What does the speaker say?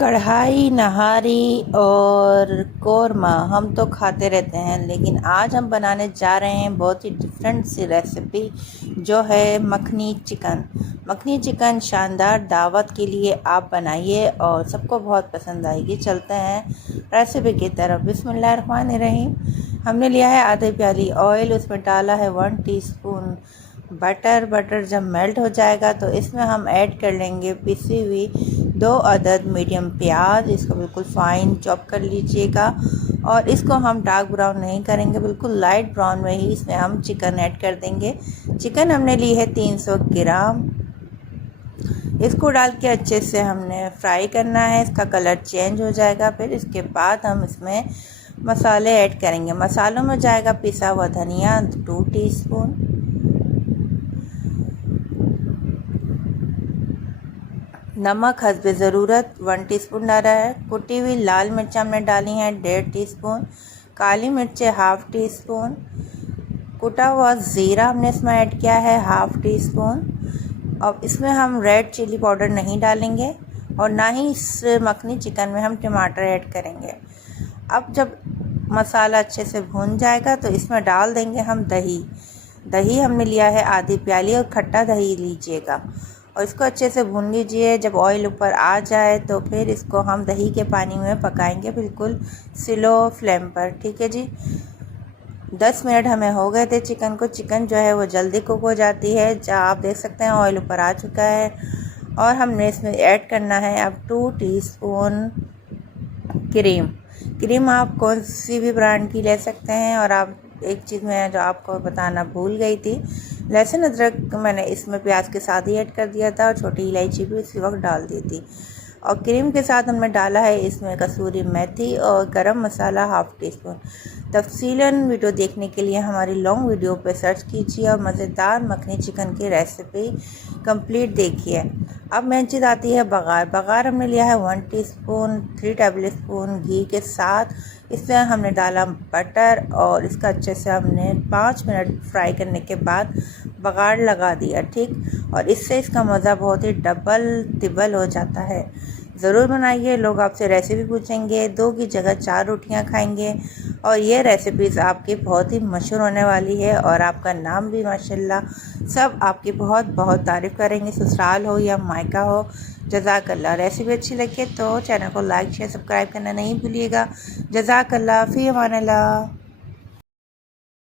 कढ़ाई, नहारी और कोरमा हम तो खाते रहते हैं, लेकिन आज हम बनाने जा रहे हैं बहुत ही डिफरेंट सी रेसिपी जो है मखनी चिकन। मखनी चिकन शानदार दावत के लिए आप बनाइए और सबको बहुत पसंद आएगी। चलते हैं रेसिपी की तरफ। बिस्मिल्लाहिर्रहमानिर्रहीम। हमने लिया है आधे प्याली ऑयल, उसमें डाला है 1 टीस्पून बटर जब मेल्ट हो जाएगा तो इसमें हम ऐड कर लेंगे पिसी हुई 2 अदद मीडियम प्याज। इसको बिल्कुल फाइन चॉप कर लीजिएगा और इसको हम डार्क ब्राउन नहीं करेंगे, बिल्कुल लाइट ब्राउन में ही इसमें हम चिकन ऐड कर देंगे। चिकन हमने ली है 300 ग्राम। इसको डाल के अच्छे से हमने फ्राई करना है, इसका कलर चेंज हो जाएगा। फिर इसके बाद हम इसमें मसाले ऐड करेंगे। मसालों में जाएगा पिसा हुआ धनिया 2 टीस्पून, नमक हस्बे ज़रूरत 1 टीस्पून डाला है। कुटी हुई लाल मिर्च हमने डाली हैं 1.5 टीस्पून, काली मिर्चें 1/2 टीस्पून, कुटा हुआ ज़ीरा हमने इसमें ऐड किया है 1/2 टीस्पून। अब इसमें हम रेड चिली पाउडर नहीं डालेंगे और ना ही इस मखनी चिकन में हम टमाटर ऐड करेंगे। अब जब मसाला अच्छे से भून जाएगा तो इसमें डाल देंगे हम दही हमने लिया है आधी प्याली और खट्टा दही लीजिएगा और इसको अच्छे से भून लीजिए। जब ऑयल ऊपर आ जाए तो फिर इसको हम दही के पानी में पकाएंगे, बिल्कुल स्लो फ्लेम पर। ठीक है जी। 10 मिनट हमें हो गए थे चिकन को। चिकन जो है वो जल्दी कुक हो जाती है। जहाँ आप देख सकते हैं ऑयल ऊपर आ चुका है और हमने इसमें ऐड करना है अब 2 टीस्पून क्रीम आप कौन सी भी ब्रांड की ले सकते हैं। और आप एक चीज़ मैं जो आपको बताना भूल गई थी, लहसुन अदरक मैंने इसमें प्याज के साथ ही ऐड कर दिया था और छोटी इलायची भी उसी वक्त डाल दी थी। और क्रीम के साथ हमने डाला है इसमें कसूरी मेथी और गरम मसाला 1/2 टीस्पून। तफसीलन वीडियो देखने के लिए हमारी लॉन्ग वीडियो पे सर्च कीजिए और मज़ेदार मखनी चिकन की रेसिपी कंप्लीट देखिए। अब मेन चीज़ आती है बघार हमने लिया है 1 टीस्पून 3 टेबल स्पून घी के साथ। इसमें हमने डाला बटर और इसका अच्छे से हमने 5 मिनट फ्राई करने के बाद बघार लगा दिया। ठीक, और इससे इसका मज़ा बहुत ही डबल तिबल हो जाता है। ज़रूर बनाइए। लोग आपसे रेसिपी पूछेंगे, 2 की जगह 4 रोटियां खाएंगे और ये रेसिपीज़ आपकी बहुत ही मशहूर होने वाली है और आपका नाम भी माशाल्लाह सब आपकी बहुत बहुत तारीफ़ करेंगे, ससुराल हो या मायका हो। जज़ाकल्लाह। रेसिपी अच्छी लगे तो चैनल को लाइक शेयर सब्सक्राइब करना नहीं भूलिएगा। जज़ाकल्लाह फ़ी अमानिल्लाह।